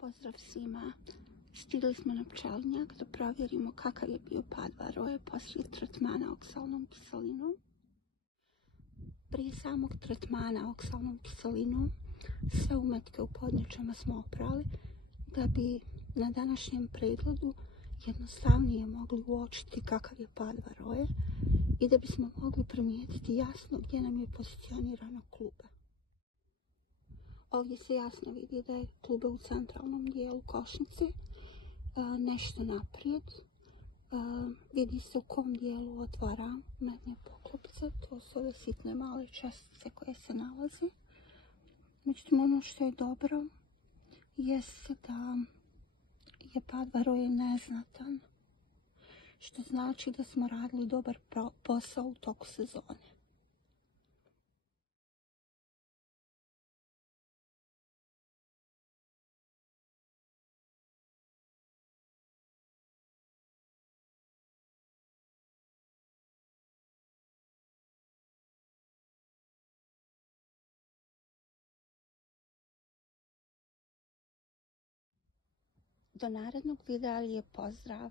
Pozdrav svima. Stigli smo na pčelinjak da provjerimo kakav je bio pad varoje poslije tretmana oksalnom kiselinom. Prije samog tretmana oksalnom kiselinom sve umetke u podnjećama smo oprali da bi na današnjem pregledu jednostavnije mogli uočiti kakav je pad varoje i da bismo mogli primijetiti jasno gdje nam je pozicionirano klube. Ovdje se jasno vidi da je klube u centralnom dijelu košnice, nešto naprijed. Vidi se u kom dijelu otvara mednje poklopce, to su ove sitne male čestice koje se nalaze. Međutim, ono što je dobro jeste da je pad varoje neznatan, što znači da smo radili dobar posao u toku sezone. Do narednog videa, lijep pozdrav!